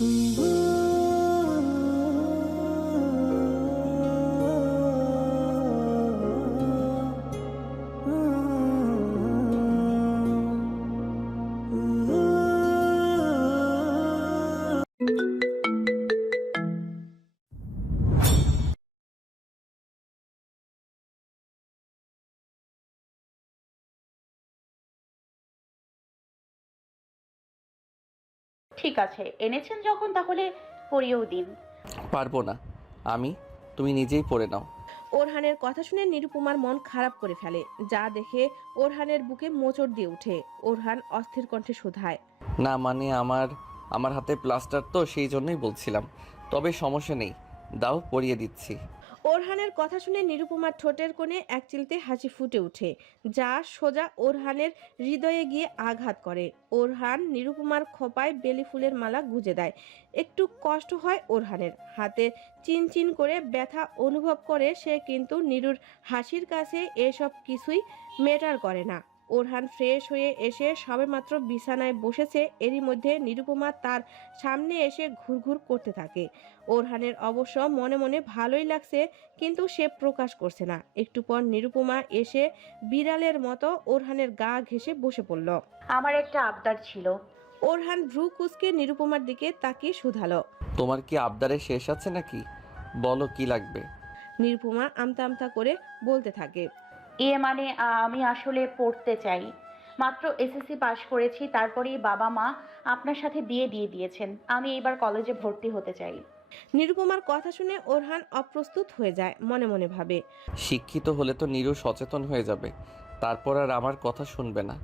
Mm-hmm. ঠিক আছে এনেছেন যখন তাহলে পরিয়েও দিন। পারব না। আমি তুমি নিজেই পড়ে নাও। ওরহানের কথা শুনে নিরুপমার মন খারাপ করে ফেলে। যা দেখে ওরহানের বুকে মোচড় দিয়ে ওঠে। ওরহান অস্থির কণ্ঠে শোধায় না মানে আমার আমার হাতে প্লাস্টার তো সেই জন্যই বলছিলাম। তবে সমস্যা নেই। দাও পরিয়ে দিচ্ছি। ওরহানের কথা শুনে নিরুপমার ঠোঁটের কোণে এক চিলতে হাসি ফুটে ওঠে, যা সোজা ওরহানের হৃদয়ে গিয়ে আঘাত করে। ওরহান নিরুপমার খোপায় বেলি ফুলের মালা গুঁজে দেয়। একটু কষ্ট হয় ওরহানের। হাতে চিনচিন করে ব্যথা অনুভব করে সে কিন্তু নিরুর হাসির কাছে এসব কিছুই মেটার করে না। ওরহান ফ্রেশ হয়ে এসে সবেমাত্র বিছানায় বসেছে। এরই মধ্যে নিরুপমা তার সামনে এসে ঘুরঘুর করতে থাকে। ওরহানের অবশ্য মনে মনে ভালোই লাগছে কিন্তু সে প্রকাশ করছে না। একটু পর নিরুপমা এসে বিড়ালের মতো ওরহানের গা ঘেঁষে বসে পড়ল। আমার একটা আবদার ছিল। ওরহান ভ্রু কুচকে নিরুপমার দিকে তাকিয়ে শুধালো। তোমার কি আবদারে শেষ আছে নাকি? বলো কি লাগবে? নিরুপমা আমতা আমতা করে বলতে থাকে। এ মানে আমি আসলে পড়তে চাই। মাত্র এসএসসি পাশ করেছি তারপরেই বাবা মা আপনার সাথে বিয়ে দিয়ে দিয়েছেন। আমি এবার কলেজে ভর্তি হতে চাই। নিরুপমার কথা শুনে ওরহান অপ্রস্তুত হয়ে যায় মনে মনে ভাবে। শিক্ষিত হলে তো নিরু সচেতন হয়ে যাবে। তারপর আর আমার কথা শুনবে না।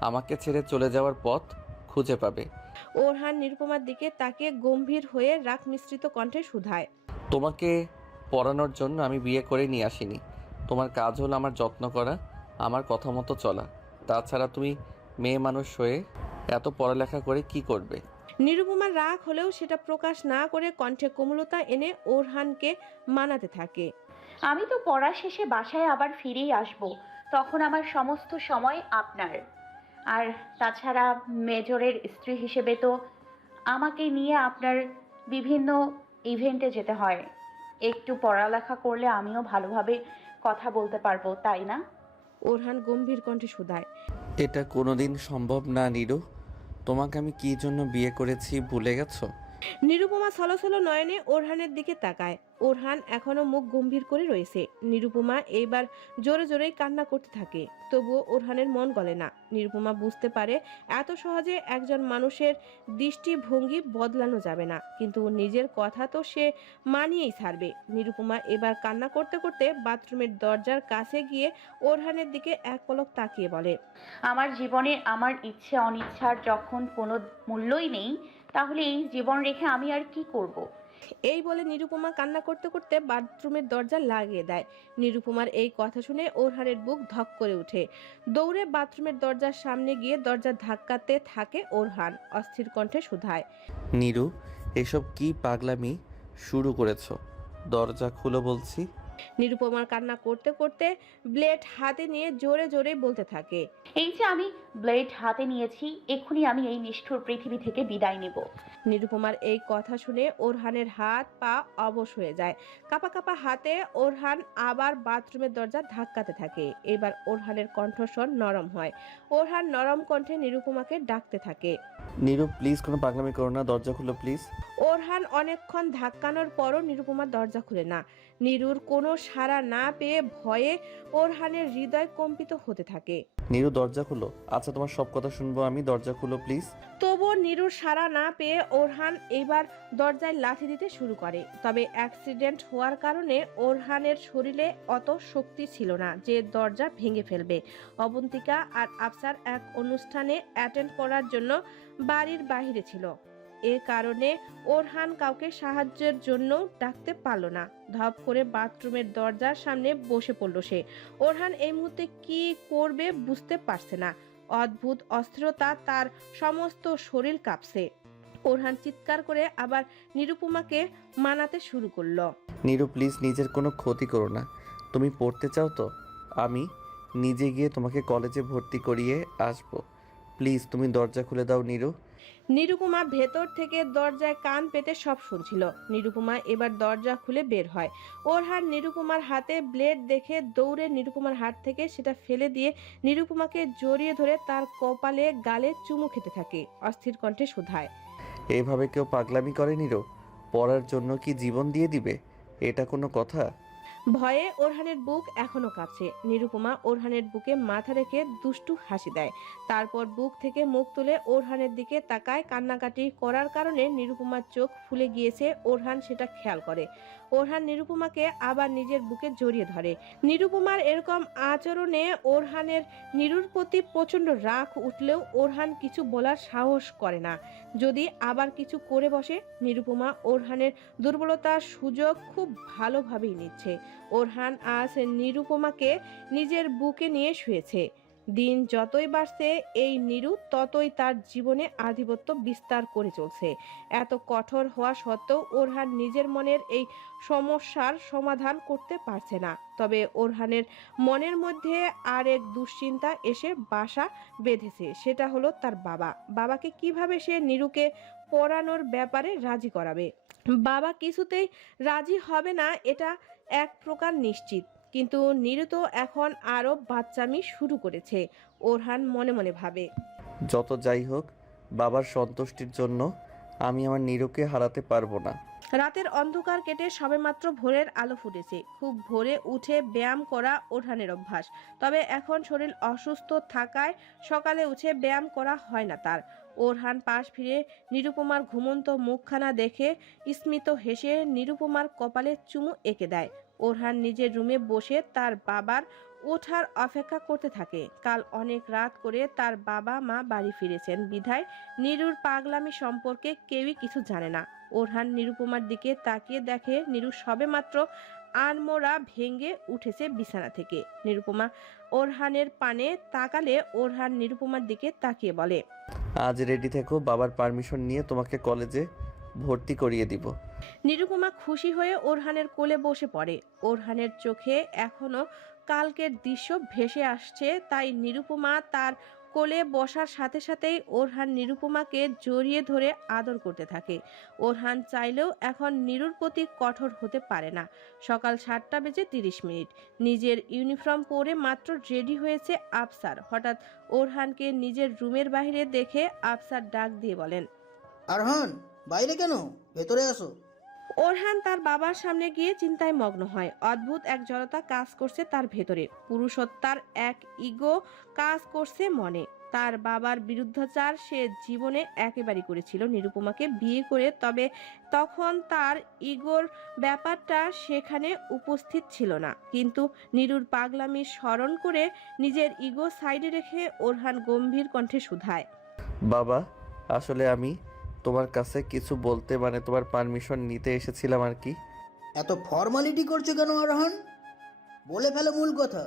আমাকে ছেড়ে চলে যাওয়ার পথ খুঁজে পাবে। ওরহান নিরুপমার দিকে তাকিয়ে গম্ভীর হয়ে রাগ মিশ্রিত কণ্ঠে শুধায়। তোমাকে পড়ানোর জন্য আমি বিয়ে করে নিয়ে আসিনি। তোমার কাজ হলো আমার যত্ন করা আমার কথা মতো চলা। তাছাড়া তুমি মেয়ে মানুষ হয়ে এত পড়ালেখা করে কি করবে? নিরুপমার রাগ হলেও সেটা প্রকাশ না করে কণ্ঠে কোমলতা এনে ওরহানকে মানাতে থাকে। আমি তো পড়া শেষে বাসায় আবার ফিরেই আসব। তখন আমার সমস্ত সময় আপনার। আর তাছাড়া মেজরের স্ত্রী হিসেবে তো আমাকে নিয়ে আপনার বিভিন্ন ইভেন্টে যেতে হয়। একটু পড়ালেখা করলে আমিও ভালোভাবে কথা বলতে পারব তাই না? ওরহান গম্ভীর কণ্ঠে শুধায়। এটা কোনোদিন সম্ভব না নিরু। তোমাকে আমি কি জন্য বিয়ে করেছি ভুলে গেছো? নিরুপমা ছলছল নয়নে ওরহানের দিকে তাকায়। ওরহান এখনও মুখ গম্ভীর করে রয়েছে। নিরুপমা এইবার জোরে জোরেই কান্না করতে থাকে। তবুও ওরহানের মন গলে না। নিরুপমা বুঝতে পারে, এত সহজে একজন মানুষের দৃষ্টিভঙ্গি বদলানো যাবে না। কিন্তু নিজের কথা তো সে মানিয়েই ছাড়বে। নিরুপমা এবার কান্না করতে করতে বাথরুমের দরজার কাছে গিয়ে ওরহানের দিকে এক পলক তাকিয়ে বলে, আমার জীবনে আমার ইচ্ছে অনিচ্ছার যখন কোনো মূল্যই নেই তাহলে এই জীবন রেখে আমি আর কি করব। এই বলে নিরুপমা কান্না করতে করতে বাথরুমের দরজা লাগিয়ে দেয়। নিরুপমার এই কথা শুনে ওরহানের বুক ধক করে ওঠে। দৌড়ে বাথরুমের দরজার সামনে গিয়ে দরজা ধাক্কাতে থাকে ওরহান অস্থির কণ্ঠে শুধায়। নিরু এসব কি পাগলামি শুরু করেছ? দরজা খুলো বলছি। নিরুপমার কান্না করতে করতে ব্লেড হাতে নিয়ে জোরে জোরে বলতে থাকে। এই যে আমি ব্লেড হাতে নিয়েছি এক্ষুনি আমি এই নিষ্ঠুর পৃথিবী থেকে বিদায় নেব। নিরুপমার এই কথা শুনে ওরহানের হাত পা অবশ হয়ে যায়। কাপা কাপা হাতে ওরহান আবার বাথরুমের দরজা ধাক্কাতে থাকে। এবার ওরহানের কণ্ঠস্বর নরম হয়। ওরহান নরম কণ্ঠে নিরুপমাকে ডাকতে থাকে। নিরু প্লিজ কোনো পাগলামি করো না দরজা খুলো প্লিজ ওরহান অনেকক্ষণ ধাক্কানোর পরও নিরুপমার দরজা খুলে না। নিরুর কোনো সাড়া না পেয়ে ভয়ে ওরহানের হৃদয় কম্পিত হতে থাকে। নিরু দরজা খুলো। আচ্ছা তোমার সব কথা শুনব আমি। দরজা খুলো প্লিজ। তবুও নিরুর সাড়া না পেয়ে ওরহান এবার দরজায় লাথি দিতে শুরু করে। তবে অ্যাক্সিডেন্ট হওয়ার কারণে ওরহানের শরীরে অত শক্তি ছিল না যে দরজা ভেঙে ফেলবে। অবন্তিকা আর আফসার এক অনুষ্ঠানে অ্যাটেন্ড করার জন্য বাড়ির বাইরে ছিল। এ কারণে ওরহান কাউকে সাহায্যের জন্য ডাকতে পারল না। ধপ করে বাথরুমের দরজার সামনে বসে পড়ল সে। ওরহান এই মুহূর্তে কি করবে বুঝতে পারছে না। অদ্ভুত অস্থিরতা তার সমস্ত শরীর কাঁপছে। ওরহান চিৎকার করে আবার নিরুপমাকে মানাতে শুরু করল। নিরু, প্লিজ নিজের কোনো ক্ষতি করো না। তুমি পড়তে চাও তো? আমি নিজে গিয়ে তোমাকে কলেজে ভর্তি করিয়ে আসব। প্লিজ তুমি দরজা খুলে দাও নিরু। নিরুপমা ভেতর থেকে দরজায় কান পেতে সব শুনছিল। নিরুপমা এবার দরজা খুলে বের হয়। ওরহান নিরুপমার হাতে, ব্লেড দেখে দৌড়ে নিরুপমার হাত থেকে সেটা ফেলে দিয়ে নিরুপমাকে জড়িয়ে ধরে তার কপালে, গালে চুমু খেতে থাকে, অস্থির কণ্ঠে শুধায়। এইভাবে কেউ পাগলামি করে নিরো? পড়ার জন্য কি জীবন দিয়ে দিবে? এটা কোনো কথা? ভয়ে ওরহানের বুক এখনও কাঁপছে। নিরুপমা ওরহানের বুকে মাথা রেখে দুষ্টু হাসি দেয়। তারপর বুক থেকে মুখ তুলে ওরহানের দিকে তাকায়। কান্নাকাটি করার কারণে নিরুপমার চোখ ফুলে গিয়েছে। ওরহান সেটা খেয়াল করে। ওরহান নিরুপমাকে আবার নিজের বুকে জড়িয়ে ধরে। নিরুপমার এরকম আচরণে ওরহানের নিরুর প্রতি প্রচণ্ড রাগ উঠলেও ওরহান কিছু বলার সাহস করে না। যদি আবার কিছু করে বসে, নিরুপমা ওরহানের দুর্বলতার সুযোগ খুব ভালোভাবেই নিচ্ছে। ওরহান আজ নিরুপমাকে নিজের বুকে নিয়ে শুয়েছে। দিন যতই বাড়ছে, এই নিরু ততই তার জীবনে আধিপত্য বিস্তার করে চলছে। এত কঠোর হওয়া সত্ত্বেও ওরহান নিজের মনের এই সমস্যার সমাধান করতে পারছে না। তবে ওরহানের মনের মধ্যে আরেক দুশ্চিন্তা এসে বাসা বেঁধেছে, সেটা হলো তার বাবা। বাবাকে কীভাবে সে নিরুকে পড়ানোর ব্যাপারে রাজি করাবে? বাবা কিছুতেই রাজি হবে না, এটা এক প্রকার নিশ্চিত। কিন্তু নিরু তো এখন আরও বাচ্চামি শুরু করেছে ওরহান মনে মনে ভাবে। যত যাই হোক বাবার সন্তুষ্টির জন্য আমি আমার নিরুকে হারাতে পারব না। রাতের অন্ধকার কেটে সবেমাত্র ভোরের আলো ফুটেছে। খুব ভোরে উঠে ব্যায়াম করা ওঠানের অভ্যাস। তবে এখন শরীর অসুস্থ থাকায় সকালে উঠে ব্যায়াম করা হয় না তার। ওরহান পাশ ফিরে নিরুপমার ঘুমন্ত মুখখানা দেখে স্মিত হেসে নিরুপমার কপালে চুমু এঁকে দেয়। ওরহান নিজের রুমে বসে তার বাবার ওঠার অপেক্ষা করতে থাকে। কাল অনেক রাত করে তার বাবা মা বাড়ি ফিরেছেন। বিধায় নিরুর পাগলামি সম্পর্কে কেউই কিছু জানে না। ওরহান নিরুপমার দিকে তাকিয়ে দেখে নিরু সবেমাত্র আনমোড়া ভেঙে উঠেছে বিছানা থেকে। নিরুপমা ওরহানের পানে তাকালে ওরহান নিরুপমার দিকে তাকিয়ে বলে, আজ রেডি থেকো, বাবার পারমিশন নিয়ে তোমাকে কলেজে ভর্তি করিয়ে দিব। নিরুপমা খুশি হয়ে ওরহানের কোলে বসে পড়ে। ওরহানের চোখে এখনও কালকের দৃশ্য ভেসে আসছে তাই নিরুপমা তার কোলে বসার সাথে সাথেই ওরহান নিরুপমাকে জড়িয়ে ধরে আদর করতে থাকে। ওরহান চাইলেও এখন নিরুর প্রতি কঠোর হতে পারে না। সকাল সাতটা বেজে তিরিশ মিনিট। নিজের ইউনিফর্ম পরে মাত্র রেডি হয়েছে আফসার। হঠাৎ ওরহানকে নিজের রুমের বাইরে দেখে আফসার ডাক দিয়ে বলেন আরহান! বাইরে কেন? ভেতরে আসো। ওরহান তার বাবার সামনে গিয়ে চিন্তায় মগ্ন হয়। অদ্ভুত এক জড়তা কাজ করছে তার ভেতরে। পুরুষত্বার এক ইগো কাজ করছে মনে। তার বাবার বিরুদ্ধাচার সে জীবনে একেবারে করেছিল। নিরুপমাকে বিয়ে করে তবে তখন তার ইগোর ব্যাপারটা সেখানে উপস্থিত ছিল না। কিন্তু নিরুর পাগলামি স্মরণ করে নিজের ইগো সাইডে রেখে ওরহান গম্ভীর কণ্ঠে শুধায়। বাবা আসলে আমি তোমার কাছে কিছু বলতে মানে তোমার পারমিশন নিতে এসেছিলাম আর কি। এত ফর্মালিটি করছ কেন আরহান? বলে ফেলো মূল কথা।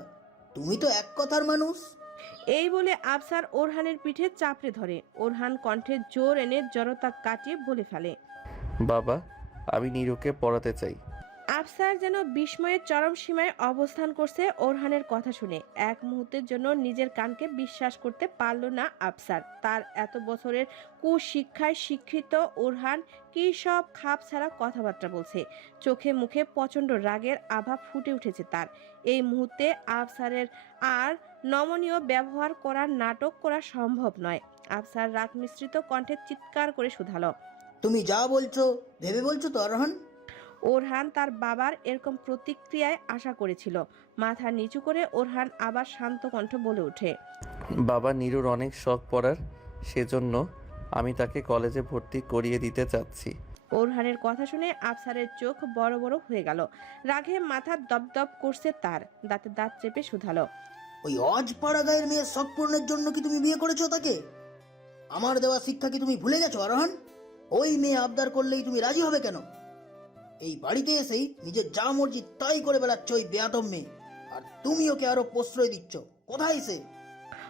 তুমি তো এক কথার মানুষ। এই বলে আফসার ওরহানের পিঠে চাপড়ে ধরে। ওরহান কণ্ঠে জোর এনে জড়তা কাটিয়ে বলে ফেলে। বাবা আমি নিরুকে পড়াতে চাই। আফসার যেন বিস্ময়ের চরম সীমায় অবস্থান করছে ওরহানের কথা শুনে। এক মুহূর্তের জন্য নিজের কানকে বিশ্বাস করতে পারল না আফসার। তার এত বছরের কুশিক্ষায় শিক্ষিত ওরহান কি সব খাপ ছাড়া কথাবার্তা বলছে। চোখে মুখে প্রচণ্ড রাগের আভা ফুটে উঠেছে তার। এই মুহূর্তে আফসারের আর নমনীয় ব্যবহার করার নাটক করা সম্ভব নয়। আফসার রাগ মিশ্রিত কণ্ঠে চিৎকার করে শুধালো। তুমি যা বলছো, ভেবে বলছো তো আরহান ওরহান তার বাবার এরকম প্রতিক্রিয়ায় আশা করেছিল। মাথা নিচু করে ওরহান আবার শান্ত কণ্ঠ বলে ওঠে বাবা নিরুর অনেক শখ পড়ার সেজন্য আমি তাকে কলেজে ভর্তি করিয়ে দিতে চাচ্ছি। ওরহানের কথা শুনে আফসারের চোখ বড় বড় হয়ে গেল। রাগে মাথা দপদপ করছে তার দাঁতে দাঁত চেপে শুধালো। ওই অজ পাড়া গায়ের মেয়ের শখ পূরণের জন্য কি তুমি বিয়ে করেছ তাকে? আমার দেওয়া শিক্ষা কি তুমি ভুলে গেছো আরহান ওই মেয়ে আবদার করলেই তুমি রাজি হবে কেন? এই বাড়িতে এসেই নিজের যা মর্জি তাই করে বেড়াচ্ছ ওই বেয়াদম মেয়ে। আর তুমি ওকে আরও প্রশ্রয় দিচ্ছ। কোথায় সে?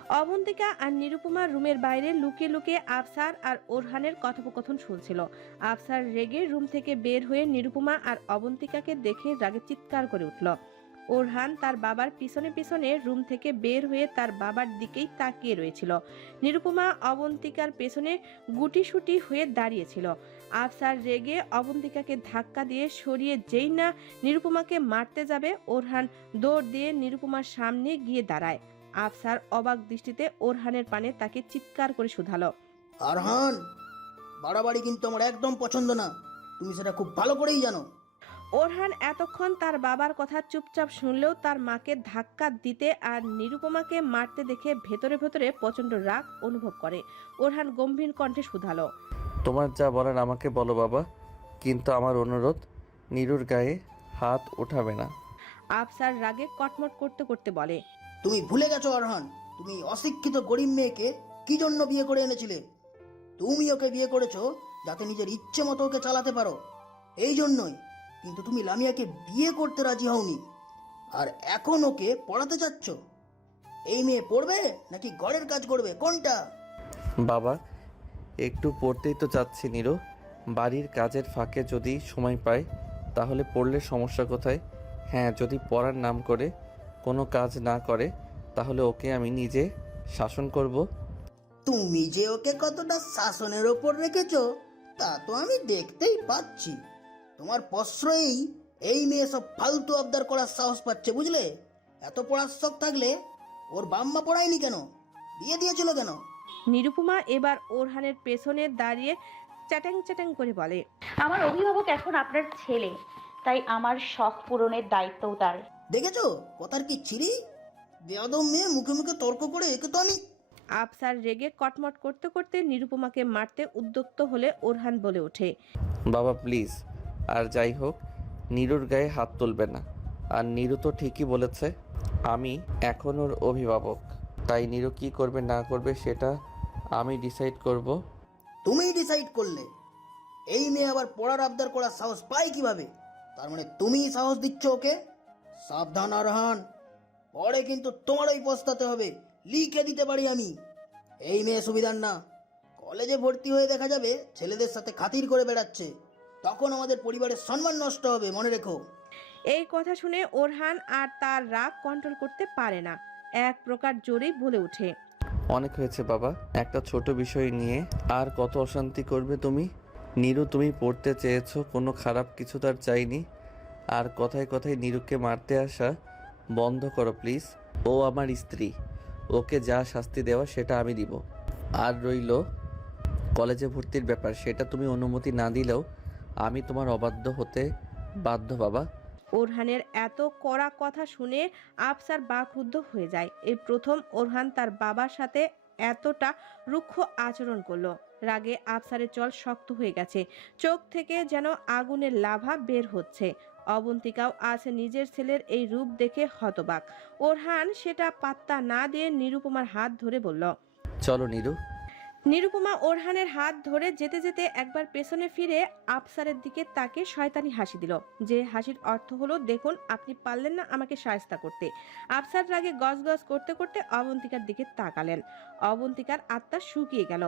অবন্তিকা আর নিরুপমার রুমের বাইরে লুকিয়ে লুকিয়ে আফসার আর ওরহানের কথোপকথন শুনছিল। আফসার রেগে রুম থেকে বের হয়ে নিরুপমা আর অবন্তিকাকে দেখে রাগে চিৎকার করে উঠল। ওরহান তার বাবার পিছনে পিছনে রুম থেকে বের হয়ে তার বাবার দিকেই তাকিয়ে রয়েছিল। নিরুপমা অবন্তিকার পেছনে গুটিসুটি হয়ে দাঁড়িয়েছিল আফসার রেগে অবন্তিকাকে ধাক্কা দিয়ে সরিয়ে যেই না নিরুপমাকে মারতে যাবে ওরহান দৌড় দিয়ে নিরুপমার সামনে গিয়ে দাঁড়ায়। আফসার অবাক দৃষ্টিতে ওরহানের পানে তাকে চিৎকার করে শুধালো। আরহান বাড়াবাড়ি কিন্তু আমার একদম পছন্দ না। তুমি সেটা খুব ভালো করেই জানো। ওরহান এতক্ষণ তার বাবার কথা চুপচাপ শুনলেও তার মাকে ধাক্কা দিতে আর নিরুপমাকে মারতে দেখে ভেতরে ভেতরে প্রচণ্ড রাগ অনুভব করে। ওরহান গম্ভীর কণ্ঠে শুধালো। তোমার যা বলার আমাকে বলো বাবা কিন্তু আমার অনুরোধ নিরুর গায়ে হাত উঠাবে না। আফসার রাগে কটমট করতে করতে বলে তুমি ভুলে গেছো আরহান তুমি অশিক্ষিত গরিব মেয়েকে কি জন্য বিয়ে করে এনেছিলে? তুমি ওকে বিয়ে করেছ যাতে নিজের ইচ্ছে মতো ওকে চালাতে পারো। এই জন্যই। কিন্তু তুমি লামিয়াকে বিয়ে করতে রাজি হওনি। আর এখন ওকে পড়াতে চাচ্ছ এই মেয়ে পড়বে নাকি ঘরের কাজ করবে? কোনটা? বাবা একটু পড়তেই তো চাচ্ছি নিরু। বাড়ির কাজের ফাঁকে যদি সময় পায় তাহলে পড়লে সমস্যা কোথায়? হ্যাঁ যদি পড়ার নাম করে, কোনো কাজ না করে, তাহলে ওকে আমি নিজে শাসন করব। তুমি যে ওকে কতটা শাসনের ওপর রেখেছো, তা তো আমি দেখতেই পাচ্ছি। তোমার প্রশ্রয়েই এই মেয়ে সব ফালতু আবদার করার সাহস পাচ্ছে, বুঝলে? এত পড়ার শখ থাকলে ওর বাম্মা পড়ায়নি কেন? বিয়ে দিয়েছিল কেন? নিরুপমা এবার ওরহানের পেছনে দাঁড়িয়ে চ্যাটাং চ্যাটাং করে বলে আমার অভিভাবক এখন আপনার ছেলে তাই আমার শখ পূরণের দায়িত্বও তার। দেখেছ? কথার কি ছিরি? বেয়াদম মেয়ে মুখে মুখে তর্ক করে একে তো আমি। আফসার রেগে কটমট করতে করতে নিরুপমাকে মারতে উদ্যক্ত হলে ওরহান বলে ওঠে বাবা প্লিজ আর যাই হোক নিরুর গায়ে হাত তুলবে না। আর নিরু তো ঠিকই বলেছে আমি এখন ওর অভিভাবক। তাই নিরু কি করবে না করবে সেটা আমি ডিসাইড করব। তুমিই ডিসাইড করলে। এই মেয়ে আবার পড়ার আবদার করার সাহস পায় কীভাবে? তার মানে তুমিই সাহস দিচ্ছ ওকে? সাবধান আরহান পরে কিন্তু তোমারই পস্তাতে হবে। লিখে দিতে পারি আমি। এই মেয়ে সুবিধার না। কলেজে ভর্তি হয়ে দেখা যাবে ছেলেদের সাথে খাতির করে বেড়াচ্ছে। তখন আমাদের পরিবারের সম্মান নষ্ট হবে মনে রেখো। এই কথা শুনে ওরহান আর তার রাগ কন্ট্রোল করতে পারে না। এক প্রকার জোরেই বলে ওঠে। অনেক হয়েছে বাবা। একটা ছোট বিষয় নিয়ে আর কত অশান্তি করবে তুমি? নিরু, তুমি পড়তে চেয়েছো, কোনো খারাপ কিছু তার চাইনি। আর কথায় কথায় নিরুকে মারতে আসা, বন্ধ করো প্লিজ। ও আমার স্ত্রী। ওকে যা শাস্তি দেওয়া সেটা আমি দিব। আর রইল কলেজে ভর্তির ব্যাপার, সেটা তুমি অনুমতি না দিলেও আমি তোমার অবাধ্য হতে বাধ্য, বাবা। ওরহানের এত কড়া কথা শুনে আফসার বাকরুদ্ধ হয়ে যায়। এই প্রথম ওরহান তার বাবার সাথে এতটা রুক্ষ আচরণ করল। রাগে আফসারের চল শক্ত হয়ে গেছে। চোখ থেকে যেন আগুনের লাভা বের হচ্ছে। অবন্তিকাও আজ নিজের ছেলের এই রূপ দেখে হতবাক। ওরহান সেটা পাত্তা না দিয়ে নিরুপমার হাত ধরে বলল, চলো নিরু নিরুপমা ওরহানের হাত ধরে যেতে যেতে একবার পেছনে ফিরে আফসারের দিকে তাকে শয়তানি হাসি দিল। যে হাসির অর্থ হলো, দেখুন, আপনি পারলেন না আমাকে সায়স্তা করতে। আফসার রাগে গজগজ করতে করতে অবন্তিকার দিকে তাকালেন। অবন্তিকার আত্মা শুকিয়ে গেল।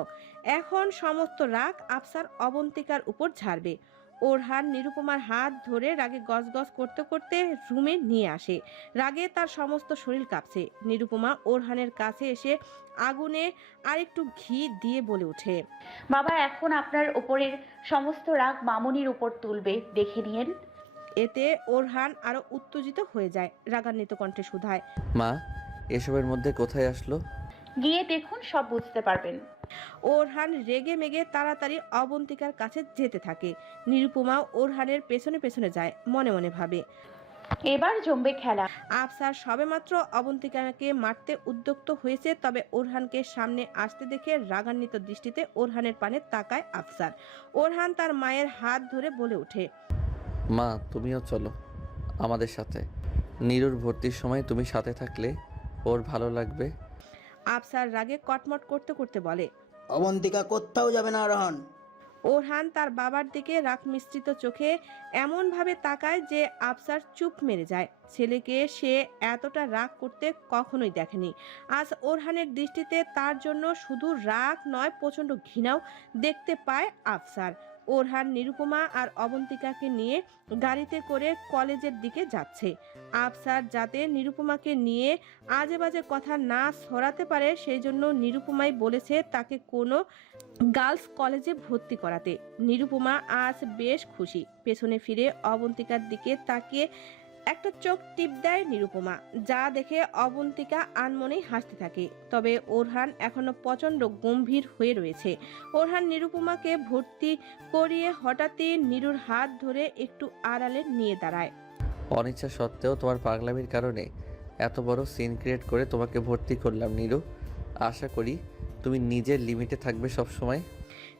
এখন সমস্ত রাগ আফসার অবন্তিকার উপর ঝাড়বে। ওরহান নিরুপমার হাত ধরে রাগে গজগজ করতে করতে রুমে নিয়ে আসে। রাগে তার সমস্ত শরীর কাঁপছে। নিরুপমা ওরহানের কাছে এসে আগুনে আরেকটু ঘি দিয়ে বলে ওঠে। বাবা এখন আপনার উপরের সমস্ত রাগ মামুনির উপর তুলবে দেখে নিয়েন এতে ওরহান আরও উত্তেজিত হয়ে যায় রাগান্বিত কণ্ঠে শুধায়। মা এসবের মধ্যে কোথায় আসলো? গিয়ে দেখুন সব বুঝতে পারবেন। ওরহান রেগে মেগে তাড়াতাড়ি অবন্তিকার কাছে যেতে থাকে। নিরুপমা ওরহানের পেছনে পেছনে যায় মনে মনে ভাবে। এবার জমবে খেলা। আফসার সবেমাত্র অবন্তিকাকে মারতে উদ্যক্ত হয়েছে তবে ওরহানকে সামনে আসতে দেখে রাগান্বিত দৃষ্টিতে ওরহানের পানে তাকায় আফসার। ওরহান তার মায়ের হাত ধরে বলে ওঠে মা তুমিও চলো আমাদের সাথে। নিরুর ভর্তির সময় তুমি সাথে থাকলে ওর ভালো লাগবে। আফসার রাগে কটমট করতে করতে বলে অবন্তিকা কোথাও যাবে না রহন। ওরহান তার বাবার দিকে রাগ মিশ্রিত চোখে এমনভাবে তাকায় যে আফসার চুপ মেরে যায়। ছেলেকে সে এতটা রাগ করতে কখনোই দেখেনি। আজ ওরহানের দৃষ্টিতে তার জন্য শুধু রাগ নয় প্রচণ্ড ঘৃণাও দেখতে পায় আফসার। ওরহান নিরুপমা আর অবন্তিকাকে নিয়ে গাড়িতে করে কলেজের দিকে যাচ্ছে। আফসার যাতে নিরুপমাকে নিয়ে আজে বাজে কথা না সরাতে পারে সেই জন্য নিরুপমাই বলেছে তাকে কোনো গার্লস কলেজে ভর্তি করাতে। নিরুপমা আজ বেশ খুশি। পেছনে ফিরে অবন্তিকার দিকে তাকিয়ে একটা চোখ টিপ দেয় নিরুপমা, যা দেখে অবন্তিকা আনমনেই হাসতে থাকে। তবে ওরহান এখনও প্রচণ্ড গম্ভীর হয়ে রয়েছে। ওরহান নিরুপমাকে ভর্তি করিয়ে হঠাৎই নিরুর হাত ধরে একটু আড়ালে নিয়ে দাঁড়ায়। অনিচ্ছা সত্ত্বেও তোমার পাগলামির কারণে এত বড় সিন ক্রিয়েট করে তোমাকে ভর্তি করলাম, নিরু। আশা করি তুমি নিজের লিমিটে থাকবে সব সময়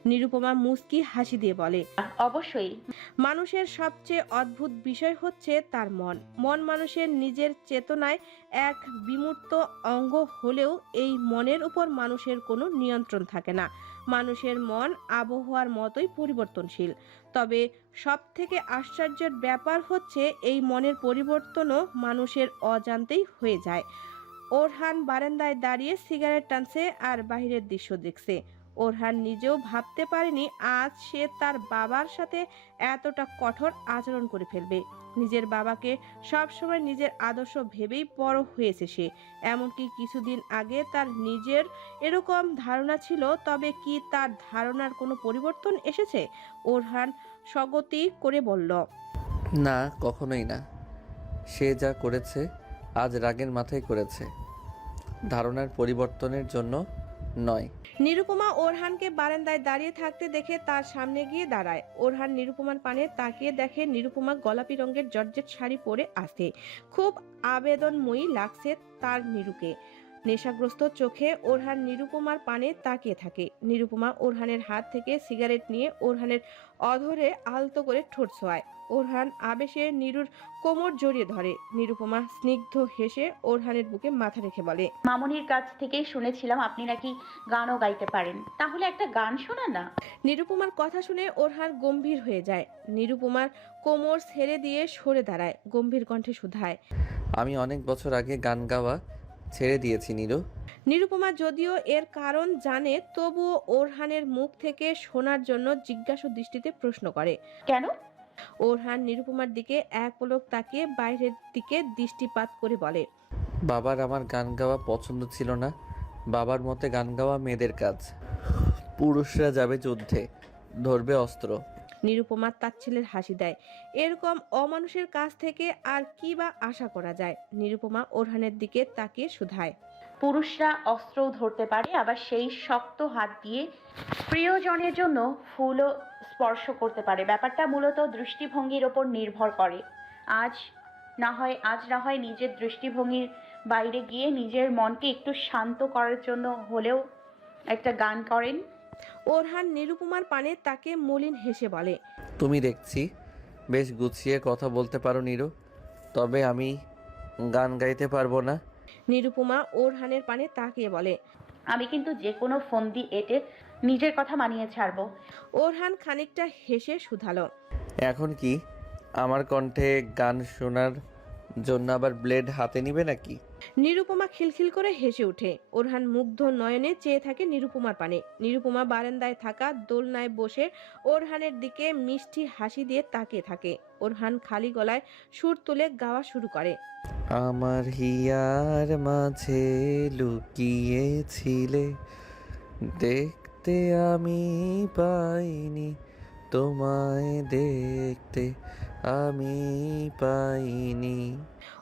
নিরুপমা মুস্কি হাসি দিয়ে বলে অবশ্যই। মানুষের সবচেয়ে অদ্ভুত বিষয় হচ্ছে তার মন। মন মানুষের নিজের চেতনায় এক বিমূর্ত অঙ্গ হলেও এই মনের উপর মানুষের কোনো নিয়ন্ত্রণ থাকে না। মানুষের মন আবহাওয়ার মতোই পরিবর্তনশীল। তবে সব থেকে আশ্চর্যের ব্যাপার হচ্ছে এই মনের পরিবর্তনও মানুষের অজান্তেই হয়ে যায়। ওরহান বারান্দায় দাঁড়িয়ে সিগারেট টানছে আর বাহিরের দৃশ্য দেখছে। ওরহান নিজেও ভাবতে পারেনি আজ সে তার বাবার সাথে এতটা কঠোর আচরণ করে ফেলবে। নিজের বাবাকে সবসময় নিজের আদর্শ ভেবেই বড় হয়েছে সে। এমনকি কিছুদিন আগে তার নিজের এরকম ধারণা ছিল, তবে কি তার ধারণার কোনো পরিবর্তন এসেছে? ওরহান স্বগতি করে বলল, না, কখনোই না। সে যা করেছে, আজ রাগের মাথায় করেছে। ধারণার পরিবর্তনের জন্য নয়। নিরুপমা ওরহানকে বারান্দায় দাঁড়িয়ে থাকতে দেখে তার সামনে গিয়ে দাঁড়ায়। ওরহান নিরুপমার পানে তাকিয়ে দেখে নিরুপমা গোলাপি রঙের জর্জেট শাড়ি পরে আছে। খুব আবেদনময়ী লাগছে তার নিরুকে। নেশাগ্রস্ত চোখে ওরহান নিরুপমার পানে তাকিয়ে থাকে। নিরুপমা ওরহানের হাত থেকে সিগারেট নিয়ে ওরহানের অধরে আলতো করে ঠোঁট ছোঁয়ায়। ওরহান আবেশে নিরুর কোমর জড়িয়ে ধরে। নিরুপমা স্নিগ্ধ হেসে ওরহানের বুকে মাথা রেখে বলে মামনির কাছ থেকেই শুনেছিলাম আপনি নাকি গানও গাইতে পারেন। তাহলে একটা গান শোনা না। নিরুপমার কথা শুনে ওরহান গম্ভীর হয়ে যায়। নিরুপমার কোমর ছেড়ে দিয়ে সরে দাঁড়ায় গম্ভীর কণ্ঠে শুধায়। আমি অনেক বছর আগে গান গাওয়া ছেড়ে দিয়েছি নীরু। নিরুপমা যদিও এর কারণ জানে তবুও ওরহানের মুখ থেকে শোনার জন্য জিজ্ঞাসু দৃষ্টিতে প্রশ্ন করে। কেন? ওরহান নিরুপমার দিকে এক পলক তাকিয়ে বাইরের দিকে দৃষ্টিপাত করে বলে বাবার আমার গান গাওয়া পছন্দ ছিল না। বাবার মতে গান গাওয়া মেয়েদের কাজ। পুরুষরা যাবে যুদ্ধে ধরবে অস্ত্র। নিরুপমা তাচ্ছিলের হাসি দেয়। এরকম অমানুষের কাছ থেকে আর কি বা আশা করা যায়? নিরুপমা ওরহানের দিকে তাকিয়ে শুধায়। পুরুষরা অস্ত্রও ধরতে পারে আবার সেই শক্ত হাত দিয়ে প্রিয়জনের জন্য ফুলও স্পর্শ করতে পারে। ব্যাপারটা মূলত দৃষ্টিভঙ্গির ওপর নির্ভর করে। আজ না হয় আজ না হয় নিজের দৃষ্টিভঙ্গির বাইরে গিয়ে নিজের মনকে একটু শান্ত করার জন্য হলেও একটা গান করেন। ওরহান নিরুপমার পানে তাকে মলিন হেসে বলে তুমি দেখছি বেশ গুছিয়ে কথা বলতে পারো নিরু তবে আমি গান গাইতে পারব না। নিরুপমা ওরহানের পানে তাকিয়ে বলে আমি কিন্তু যে কোনো ফন্দি এটে নিজের কথা মানিয়ে ছাড়বো। ওরহান খানিকটা হেসে শুধালো। এখন কি? আমার কণ্ঠে গান শোনার জন্য আবার ব্লেড হাতে নিবে নাকি? নিরুপমা খিলখিল করে হেসে ওঠে। ওরহান মুগ্ধ নয়নে চেয়ে থাকে নিরুপমার পানে। নিরুপমা বারান্দায় থাকা দোলনায় বসে ওরহানের দিকে মিষ্টি হাসি দিয়ে তাকিয়ে থাকে। ওরহান খালি গলায় সুর তুলে গাওয়া শুরু করে। আমার হিয়ার মাঝে লুকিয়েছিলে, দেখতে আমি পাইনি, তোমায় দেখতে আমি পাইনি।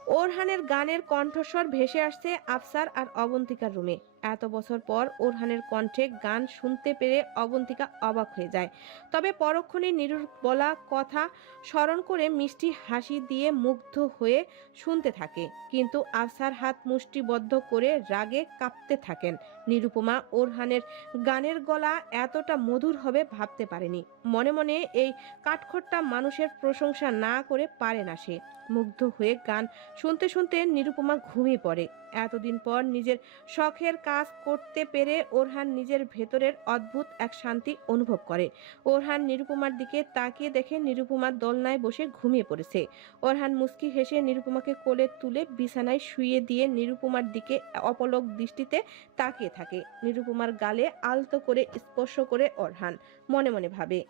ওরহানের গানের কণ্ঠস্বর ভেসে আসছে আফসার আর অবন্তিকার রুমে। এত বছর পর ওরহানের কণ্ঠে গান শুনতে পেরে অবন্তিকা অবাক হয়ে যায়। তবে পরক্ষণে নিরুর বলা কথা স্মরণ করে মিষ্টি হাসি দিয়ে মুগ্ধ হয়ে শুনতে থাকে। কিন্তু আফসার হাত মুষ্টিবদ্ধ করে রাগে কাঁপতে থাকেন। নিরুপমা ওরহানের গানের গলা এতটা মধুর হবে ভাবতে পারেনি। মনে মনে এই কাঠখোট্টা মানুষের প্রশংসা না করে পারে না সে। মুগ্ধ হয়ে গান শুনতে শুনতে নিরুপমা ঘুমিয়ে পড়ে। এতদিন পর নিজের শখের কাজ করতে পেরে ওরহান নিজের ভেতরের অদ্ভুত এক শান্তি অনুভব করে। ওরহান নিরুপমার দিকে তাকিয়ে দেখে নিরুপমার দোলনায় বসে ঘুমিয়ে পড়েছে। ওরহান মুস্কি হেসে নিরুপমাকে কোলে তুলে বিছানায় শুয়ে দিয়ে নিরুপমার দিকে অপলক দৃষ্টিতে তাকিয়ে থাকে। নিরুপমার গালে আলতো করে স্পর্শ করে ওরহান, মনে মনে ভাবে।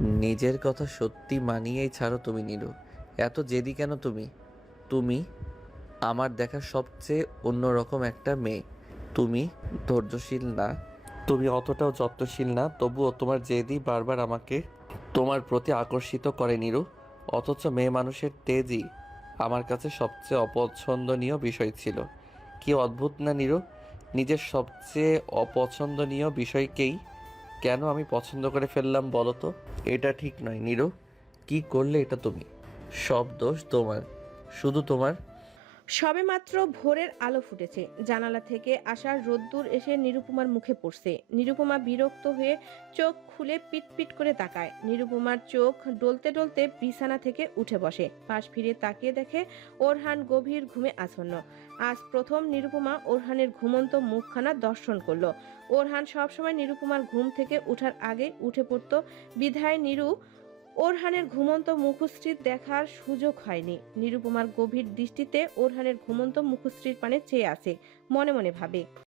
নিজের কথা সত্যি মানিয়েই ছাড়ো তুমি নিরু এত জেদি কেন তুমি? তুমি আমার দেখা সবচেয়ে অন্যরকম একটা মেয়ে। তুমি ধৈর্যশীল না। তুমি অতটাও যত্নশীল না, তবুও তোমার জেদি বারবার আমাকে তোমার প্রতি আকর্ষিত করে নিরু। অথচ মেয়ে মানুষের তেজই আমার কাছে সবচেয়ে অপছন্দনীয় বিষয় ছিল। কি অদ্ভুত না নিরু? নিজের সবচেয়ে অপছন্দনীয় বিষয়কেই কেন আমি পছন্দ করে ফেললাম বলো তো? এটা ঠিক নয় নিরু। কি করলে এটা তুমি? সব দোষ তোমার। শুধু তোমার সবেমাত্র ভোরের আলো ফুটেছে। জানালা থেকে আসার রোদ্দুর এসে নিরুপমার মুখে পড়ছে। নিরুপমা বিরক্ত হয়ে চোখ খুলে পিটপিট করে তাকায়। নিরুপমার চোখ ডলতে ডলতে বিছানা থেকে উঠে বসে। পাশ ফিরে তাকিয়ে দেখে ওরহান গভীর ঘুমে আছন্ন আজ প্রথম নিরুপমা ওরহানের ঘুমন্ত মুখখানা দর্শন করল। ওরহান সবসময় নিরুপমার ঘুম থেকে উঠার আগে উঠে পড়তো বিধায় নিরু ওরহানের ঘুমন্ত মুখশ্রীর দেখার সুযোগ হয়নি। নিরুপমার গভীর দৃষ্টিতে ওরহানের ঘুমন্ত মুখশ্রীর পানে চেয়ে আছে, মনে মনে ভাবে।